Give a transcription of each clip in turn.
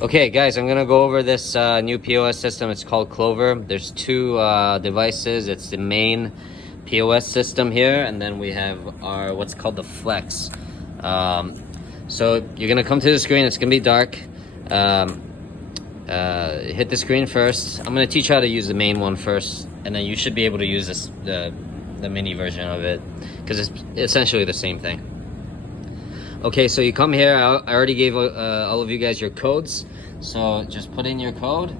Okay, guys, I'm gonna go over this new POS system. It's called Clover. There's two devices. It's the main POS system here, and then we have our what's called the Flex. So you're gonna come to the screen. It's gonna be dark. Hit the screen first. I'm gonna teach you how to use the main one first, and then you should be able to use this the mini version of it because it's essentially the same thing. Okay, so you come here. I already gave all of you guys your codes, so just put in your code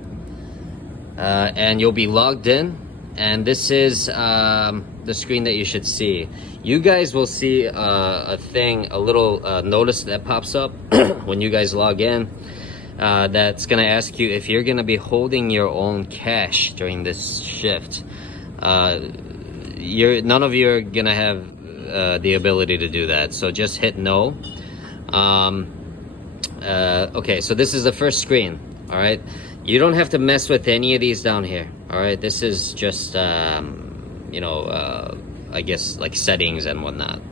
and you'll be logged in, and this is the screen that you should see. You guys will see a little notice that pops up when you guys log in that's gonna ask you if you're gonna be holding your own cash during this shift. None of you are gonna have the ability to do that, so just hit no. Okay, so this is the first screen. All right, you don't have to mess with any of these down here. All right, this is just I guess like settings and whatnot.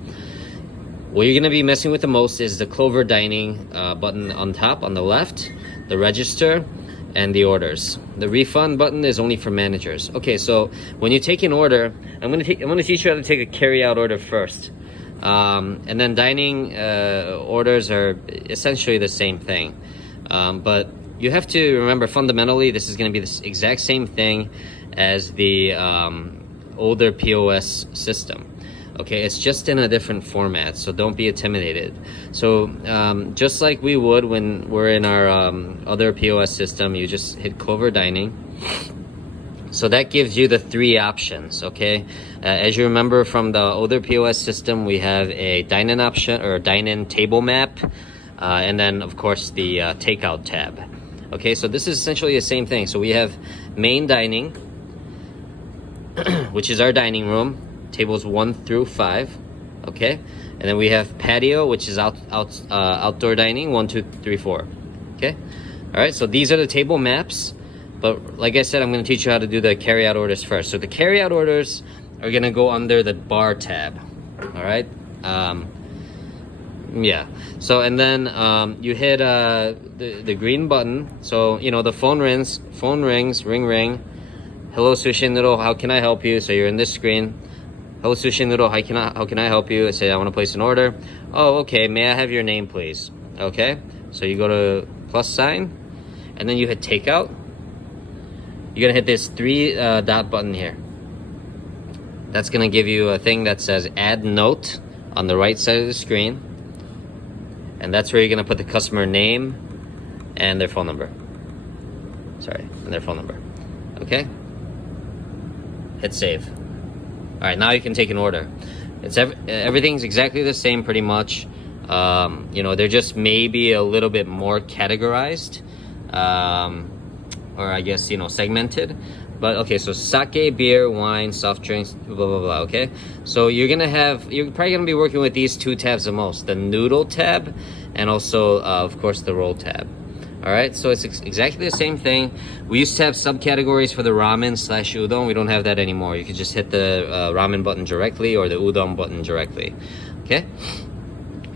What you're gonna be messing with the most is the Clover dining button on top on the left, the register, and the orders. The refund button is only for managers. Okay, so when you take an order, I'm gonna teach you how to take a carry-out order first, and then dining orders are essentially the same thing, but you have to remember fundamentally this is gonna be the exact same thing as the older POS system. Okay, it's just in a different format, so don't be intimidated. So just like we would when we're in our other POS system, you just hit Clover Dining. So that gives you the three options, okay? As you remember from the older POS system, we have a dine-in option or dine-in table map, and then of course the takeout tab. Okay, so this is essentially the same thing. So we have main dining, which is our dining room, tables 1 through 5, okay, and then we have patio, which is outdoor dining 1, 2, 3, 4, okay. All right, so these are the table maps, but like I said, I'm going to teach you how to do the carry out orders first. So the carry out orders are going to go under the bar tab. All right, yeah. So and then you hit the green button. So you know the phone rings, ring. Hello, Sushi Noodle, how can I help you? So you're in this screen. Hello, Sushi Noodle, how can I help you? I say I want to place an order. Oh, okay, may I have your name, please? Okay, so you go to plus sign, and then you hit takeout. You're gonna hit this 3 dot button here. That's gonna give you a thing that says add note on the right side of the screen, and that's where you're gonna put the customer name and their phone number. Okay. Hit save. All right, now you can take an order. Everything's exactly the same pretty much. You know, they're just maybe a little bit more categorized, or I guess, you know, segmented. But okay, so sake, beer, wine, soft drinks, blah, blah, blah, okay? So you're probably gonna be working with these 2 tabs the most, the noodle tab and also, of course, the roll tab. All right, so it's exactly the same thing. We used to have subcategories for the ramen/udon. We don't have that anymore. You can just hit the ramen button directly or the udon button directly. Okay,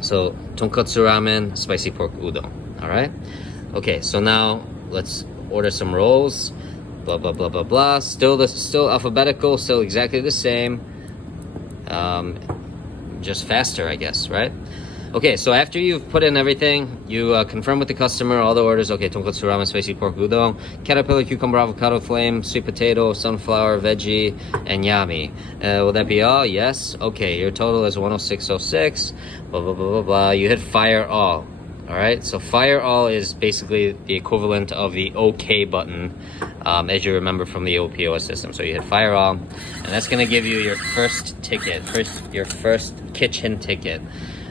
so tonkatsu ramen, spicy pork udon. All right, okay, so now let's order some rolls. Blah blah blah blah blah. Still alphabetical. Still exactly the same. Just faster, I guess, right? Okay, so after you've put in everything, you confirm with the customer all the orders. Okay, tonkatsu ramen, spicy pork udon, caterpillar, cucumber, avocado flame, sweet potato, sunflower, veggie, and yami. Will that be all? Yes. Okay, your total is 106.06. Blah blah blah blah blah. You hit fire all. All right. So fire all is basically the equivalent of the OK button, as you remember from the old POS system. So you hit fire all, and that's gonna give you your first ticket, your first kitchen ticket.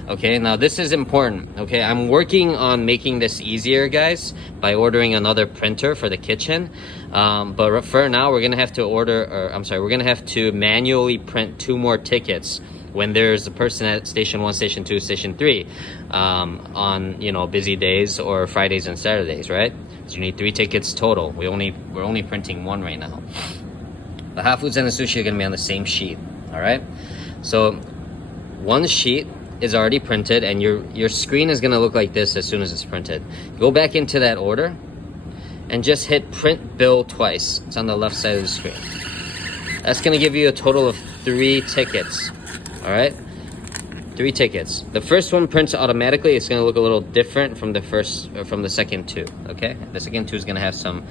Okay, now this is important. Okay, I'm working on making this easier, guys, by ordering another printer for the kitchen. But for now, we're gonna have to manually print 2 more tickets when there's a person at station 1, station 2, station 3, on busy days or Fridays and Saturdays, right? So you need 3 tickets total. We're only printing 1 right now. The hot foods and the sushi are gonna be on the same sheet. All right, so 1 sheet is already printed, and your screen is gonna look like this as soon as it's printed. Go back into that order and just hit print bill twice. It's on the left side of the screen. That's gonna give you a total of 3 tickets. All right, 3 tickets. The first one prints automatically. It's gonna look a little different from the first, or from the second 2. Okay, the second 2 is gonna have some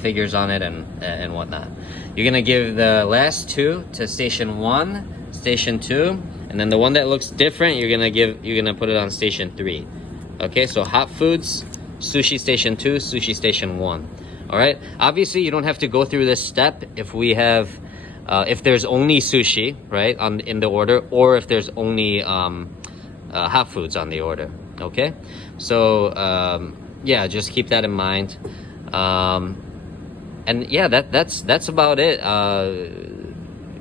figures on it and whatnot. You're gonna give the last 2 to station 1, station 2, and then the one that looks different, you're gonna put it on station 3. Okay, so hot foods, sushi station 2, sushi station 1. All right. Obviously, you don't have to go through this step if we have. If there's only sushi, right, in the order, or if there's only hot foods on the order, okay? So, yeah, just keep that in mind. And yeah, that's about it.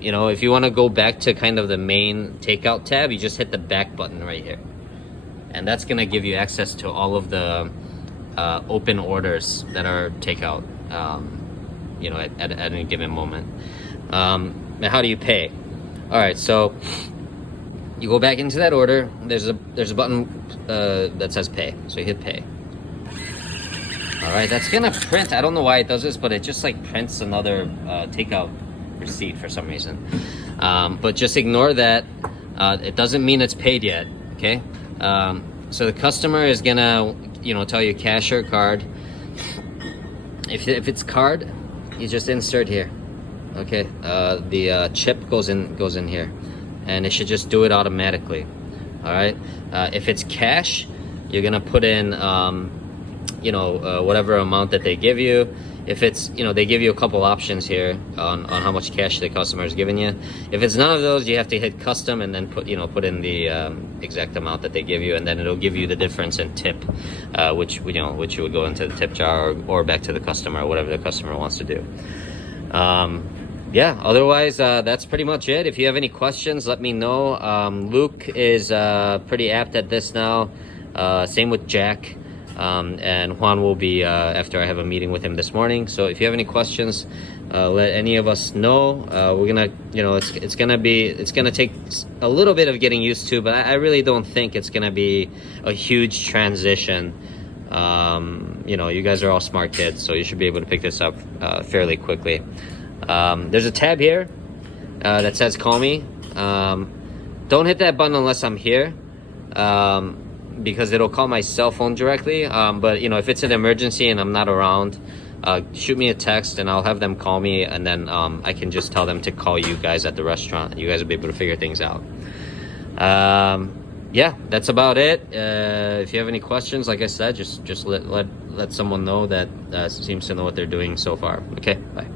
You know, if you want to go back to kind of the main takeout tab, you just hit the back button right here. And that's going to give you access to all of the open orders that are takeout, you know, at any given moment. And how do you pay? All right, so you go back into that order. There's a button that says pay, so you hit pay. All right, that's gonna print. I don't know why it does this, but it just like prints another takeout receipt for some reason. But just ignore that. It doesn't mean it's paid yet. Okay. So the customer is gonna, you know, tell you cash or card. If it's card, you just insert here. Okay, the chip goes in here, and it should just do it automatically. All right. If it's cash, you're gonna put in, you know, whatever amount that they give you. If it's, you know, they give you a couple options here on how much cash the customer is giving you. If it's none of those, you have to hit custom and then put in the exact amount that they give you, and then it'll give you the difference in tip, which would go into the tip jar or back to the customer, or whatever the customer wants to do. Yeah, otherwise, that's pretty much it. If you have any questions, let me know. Luke is pretty apt at this now. Same with Jack. And Juan will be after I have a meeting with him this morning. So if you have any questions, let any of us know. We're gonna, you know, it's gonna take a little bit of getting used to, but I really don't think it's gonna be a huge transition. You know, you guys are all smart kids, so you should be able to pick this up fairly quickly. There's a tab here that says call me. Don't hit that button unless I'm here, because it'll call my cell phone directly. But you know, if it's an emergency and I'm not around, shoot me a text and I'll have them call me, and then I can just tell them to call you guys at the restaurant. You guys will be able to figure things out. Yeah, that's about it. If you have any questions, like I said, just let someone know that seems to know what they're doing so far. Okay, bye.